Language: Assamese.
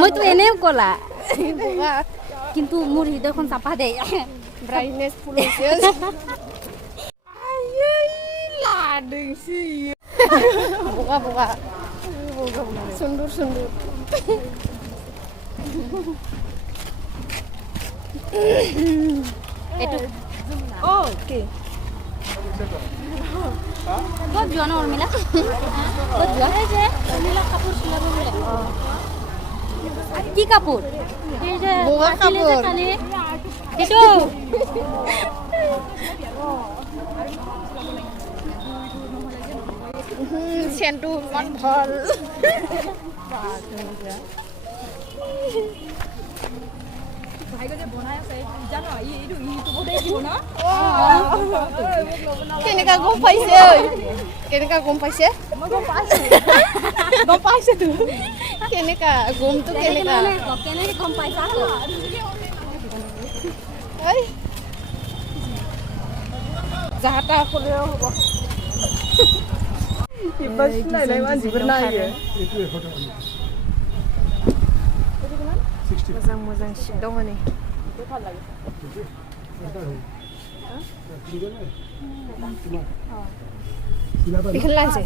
মইতো এনেও কলা কিন্তু মোৰ হৃদয়খন চাপা দে ব্ৰাইটনেছ ফুল হৈছে বোকা বোকা সুন্দৰ সুন্দৰ এইটো অ'কে ক'ত যোৱা ন উৰ্মিলা ক'ত যোৱা যে উৰ্মিলা কাপোৰ চিলাব বোলে কি কাপোৰ এই যে বোৱা কাপোৰ এইটো চেণ্টটো ইমান ভাল কেনেকা গম পাইছে কেনেকা গম পাইছে গম পাইছে তো কেনেকা গমটো কেনেকা কেনেকে গম পাইছা যাহা তাহা ক'লেও হ'ব मोजां मोजां सिट दङ नै बेखौनो लानोसै